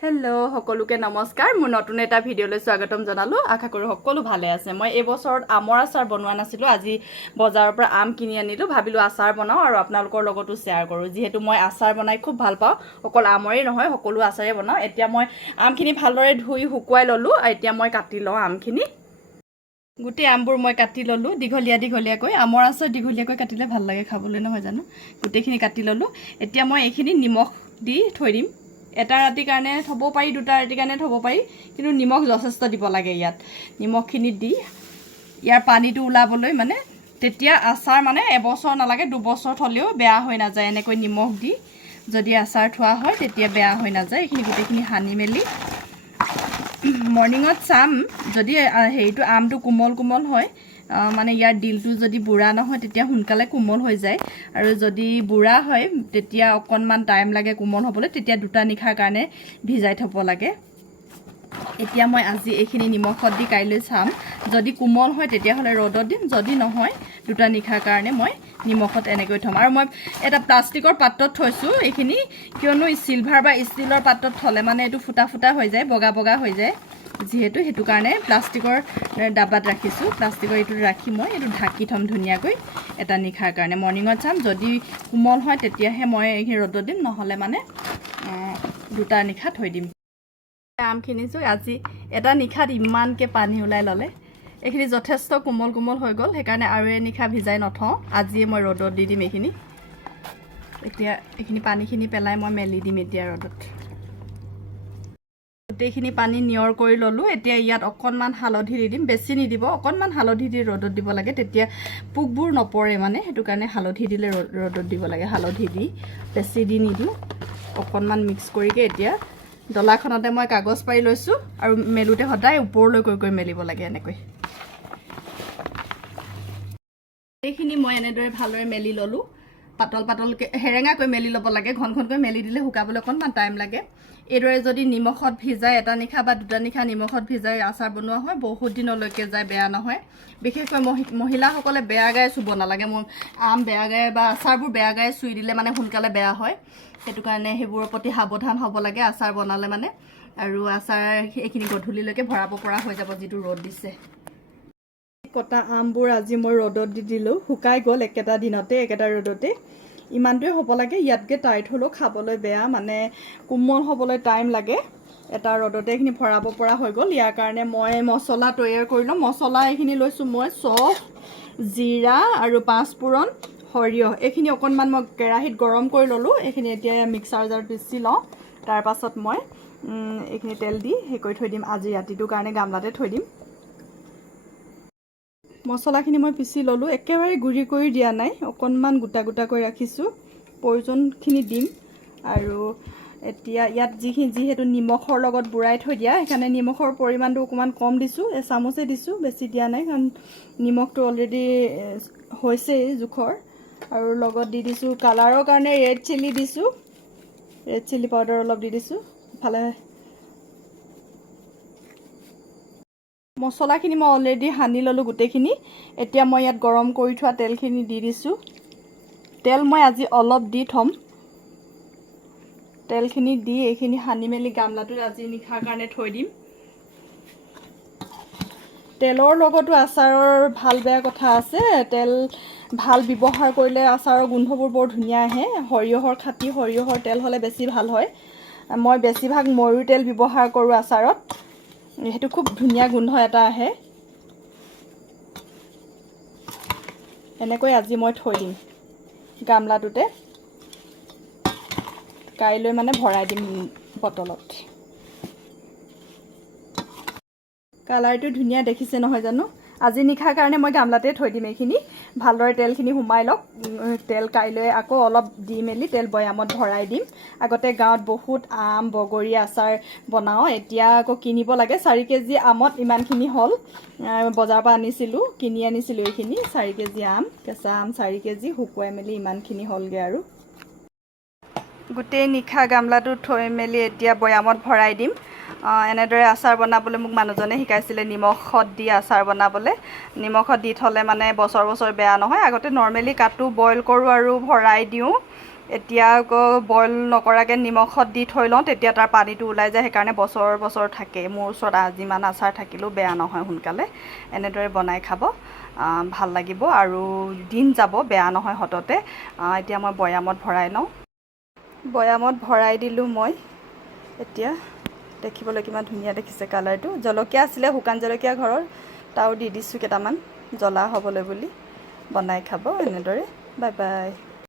Hello' সকলোকে নমস্কাৰ। মোৰ নতুন এটা ভিডিঅ'লৈ স্বাগতম জনালোঁ। আশা কৰোঁ সকলো ভালে আছে। মই এই বছৰত আমৰ আচাৰ বনোৱা নাছিলোঁ। আজি বজাৰৰ পৰা আম কিনি আনিলোঁ। ভাবিলোঁ আচাৰ বনাওঁ আৰু আপোনালোকৰ লগতো শ্বেয়াৰ কৰোঁ। যিহেতু মই আচাৰ বনাই খুব ভাল পাওঁ, অকল আমৰেই নহয় সকলো আচাৰেই বনাওঁ। এতিয়া মই আমখিনি ভালদৰে ধুই শুকুৱাই ল'লোঁ। এতিয়া মই কাটি লওঁ আমখিনি। গোটেই আমবোৰ মই কাটি ল'লোঁ দীঘলীয়াকৈ। আমৰ আচাৰ দীঘলীয়াকৈ কাটিলে ভাল লাগে খাবলৈ, নহয় জানো? গোটেইখিনি কাটি ল'লোঁ। এতিয়া মই এইখিনি নিমখ দি থৈ দিম। এটা ৰাতিৰ কাৰণে থ'ব পাৰি, দুটা ৰাতিৰ কাৰণে থ'ব পাৰি, কিন্তু নিমখ যথেষ্ট দিব লাগে ইয়াত। নিমখখিনি দি ইয়াৰ পানীটো ওলাবলৈ, মানে তেতিয়া আচাৰ মানে এবছৰ নালাগে, 2 বছৰ থ'লেও বেয়া হৈ নাযায়। এনেকৈ নিমখ দি যদি আচাৰ থোৱা হয় তেতিয়া বেয়া হৈ নাযায়। এইখিনি গোটেইখিনি সানি মেলি মৰ্ণিঙত চাম, যদি হেৰিটো আমটো কোমল হয়, মানে ইয়াৰ ডিলটো যদি বুঢ়া নহয় তেতিয়া সোনকালে কোমল হৈ যায়, আৰু যদি বুঢ়া হয় তেতিয়া অকণমান টাইম লাগে কোমল হ'বলৈ, তেতিয়া 2টা নিশাৰ কাৰণে ভিজাই থ'ব লাগে। এতিয়া মই আজি এইখিনি নিমখত দি কাইলৈ চাম। যদি কোমল হয় তেতিয়াহ'লে ৰ'দত দিম, যদি নহয় 2টা নিশাৰ কাৰণে মই নিমখত এনেকৈ থ'ম। আৰু মই এটা প্লাষ্টিকৰ পাত্ৰত থৈছোঁ এইখিনি, কিয়নো চিলভাৰ বা ষ্টীলৰ পাত্ৰত থ'লে মানে এইটো ফুটা ফুটা হৈ যায়, বগা হৈ যায় যিহেতু, সেইটো কাৰণে প্লাষ্টিকৰ ডাব্বাত ৰাখিছোঁ। প্লাষ্টিকৰ এইটো ৰাখি মই এইটো ঢাকি থ'ম ধুনীয়াকৈ এটা নিশাৰ কাৰণে। মৰ্ণিঙত চাম, যদি কোমল হয় তেতিয়াহে মই এইখিনি ৰ'দত দিম, নহ'লে মানে 2টা নিশা থৈ দিম। আমখিনি আজি এটা নিশাত ইমানকৈ পানী ওলাই ল'লে, এইখিনি যথেষ্ট কোমল হৈ গ'ল, সেইকাৰণে আৰু এনিশা ভিজাই নথওঁ। আজিয়ে মই ৰ'দত দি দিম এইখিনি। এতিয়া এইখিনি পানীখিনি পেলাই মই মেলি দিম এতিয়া ৰ'দত। গোটেইখিনি পানী নিয়ৰ কৰি ল'লোঁ। এতিয়া ইয়াত অকণমান হালধি দি দিম, বেছি নিদিব, অকণমান হালধি দি ৰ'দত দিব লাগে, তেতিয়া পোকবোৰ নপৰে, মানে সেইটো কাৰণে হালধি দিলে ৰ'দত দিব লাগে। হালধি দি বেছি দি নিদিওঁ, অকণমান মিক্স কৰিকৈ এতিয়া ডলাখনতে মই কাগজ পাৰি লৈছোঁ, আৰু মেলোঁতে সদায় ওপৰলৈ কৰি মেলিব লাগে এনেকৈ। এইখিনি মই এনেদৰে ভালদৰে মেলি ল'লোঁ। পাতলকৈ হেৰেঙাকৈ মেলি ল'ব লাগে, ঘনকৈ মেলি দিলে শুকাবলৈ অকণমান টাইম লাগে। এইদৰে যদি নিমখত ভিজাই এটা নিশা বা 2টা নিশা নিমখত ভিজাই আচাৰ বনোৱা হয়, বহুত দিনলৈকে যায়, বেয়া নহয়। বিশেষকৈ মহিলাসকলে বেয়া গায়ে চুব নালাগে। আম বেয়া গায়ে বা আচাৰবোৰ বেয়া গায়ে চুই দিলে মানে সোনকালে বেয়া হয়, সেইটো কাৰণে সেইবোৰৰ প্ৰতি সাৱধান হ'ব লাগে আচাৰ বনালে মানে। আৰু আচাৰ এইখিনি গধূলিলৈকে ভৰাব পৰা হৈ যাব, যিটো ৰ'দ দিছে। কটা আমবোৰ আজি মই ৰ'দত দি দিলোঁ, শুকাই গ'ল একেটা দিনতে, একেটা ৰ'দতে। ইমানটোৱে হ'ব লাগে, ইয়াতকৈ টাইট হ'লেও খাবলৈ বেয়া, মানে কোমল হ'বলৈ টাইম লাগে। এটা ৰ'দতে এইখিনি ভৰাব পৰা হৈ গ'ল। ইয়াৰ কাৰণে মই মছলা তৈয়াৰ কৰি ল'ম। মছলা এইখিনি লৈছোঁ মই, চফ, জিৰা আৰু 5 ফোৰণ, সৰিয়হ। এইখিনি অকণমান মই কেৰাহীত গৰম কৰি ল'লোঁ। এইখিনি এতিয়া মিক্সাৰ জাৰত পিচি লওঁ। তাৰপাছত মই এইখিনি তেল দি হেৰি কৰি থৈ দিম, আজি ৰাতিটোৰ কাৰণে গামলাতে থৈ দিম। মছলাখিনি মই পিচি ল'লোঁ, একেবাৰে গুড়ি কৰি দিয়া নাই, অকণমান গোটাকৈ ৰাখিছোঁ, প্ৰয়োজনখিনি দিম। আৰু এতিয়া ইয়াত যিহেতু নিমখৰ লগত বুঢ়াই থৈ দিয়া, সেইকাৰণে নিমখৰ পৰিমাণটো অকণমান কম দিছোঁ, এচামুচে দিছোঁ, বেছি দিয়া নাই, কাৰণ নিমখটো অলৰেডি হৈছেই জোখৰ। আৰু লগত দি দিছোঁ কালাৰৰ কাৰণে ৰেড চিলি দিছোঁ, ৰেড চিলি পাউডাৰ অলপ দি দিছোঁ। ইফালে মছলাখিনি মই অলৰেডি সানি ল'লোঁ গোটেইখিনি। এতিয়া মই ইয়াত গৰম কৰি থোৱা তেলখিনি দি দিছোঁ। তেল মই আজি অলপ দি থ'ম। তেলখিনি দি এইখিনি সানি মেলি গামলাটোত আজি নিশাৰ কাৰণে থৈ দিম। তেলৰ লগতো আচাৰৰ ভাল বেয়া কথা আছে। তেল ভাল ব্যৱহাৰ কৰিলে আচাৰৰ গোন্ধবোৰ বৰ ধুনীয়া আহে। খাটি সৰিয়হৰ তেল হ'লে বেছি ভাল হয়। মই বেছিভাগ ময়ূৰ তেল ব্যৱহাৰ কৰোঁ আচাৰত, সেইটো খুব ধুনীয়া গোন্ধ এটা আহে। এনেকৈ আজি মই থৈ দিম গামলাটোতে, কাইলৈ মানে ভৰাই দিম বটলত। কালাৰটো ধুনীয়া দেখিছে, নহয় জানো? আজি নিশাৰ কাৰণে মই গামলাতে থৈ দিম এইখিনি। ভালদৰে তেলখিনি সোমাই লওক। তেল কাইলৈ আকৌ অলপ দি মেলি তেল বৈয়ামত ভৰাই দিম। আগতে গাঁৱত বহুত আম, বগৰী আচাৰ বনাওঁ, এতিয়া আকৌ কিনিব লাগে। 4 কেজি আমত ইমানখিনি হ'ল। বজাৰৰ পৰা কিনি আনিছিলোঁ এইখিনি 4 কেজি আম, কেঁচা আম 4 কেজি, শুকুৱাই মেলি ইমানখিনি হ'লগৈ। আৰু গোটেই নিশা গামলাটোত থৈ মেলি এতিয়া বৈয়ামত ভৰাই দিম। এনেদৰে আচাৰ বনাবলৈ মোক মানুহজনে শিকাইছিলে, নিমখত দি আচাৰ বনাবলৈ। নিমখত দি থ'লে মানে বছৰ বেয়া নহয়। আগতে নৰ্মেলি কাটো, বইল কৰোঁ আৰু ভৰাই দিওঁ। এতিয়া আকৌ বইল নকৰাকৈ নিমখত দি থৈ লওঁ, তেতিয়া তাৰ পানীটো ওলাই যায়, সেইকাৰণে বছৰ বছৰ থাকে। মোৰ ওচৰত যিমান আচাৰ থাকিলেও বেয়া নহয় সোনকালে। এনেদৰে বনাই খাব, ভাল লাগিব আৰু দিন যাব, বেয়া নহয় সততে। এতিয়া মই বৈয়ামত ভৰাই লওঁ। বৈয়ামত ভৰাই দিলোঁ মই। এতিয়া দেখিবলৈ কিমান ধুনীয়া দেখিছে কালাৰটো। জলকীয়া আছিলে, শুকান জলকীয়া ঘৰৰ, তাও দি দিছোঁ কেইটামান জ্বলা হ'বলৈ বুলি। বনাই খাব এনেদৰে। Bye bye.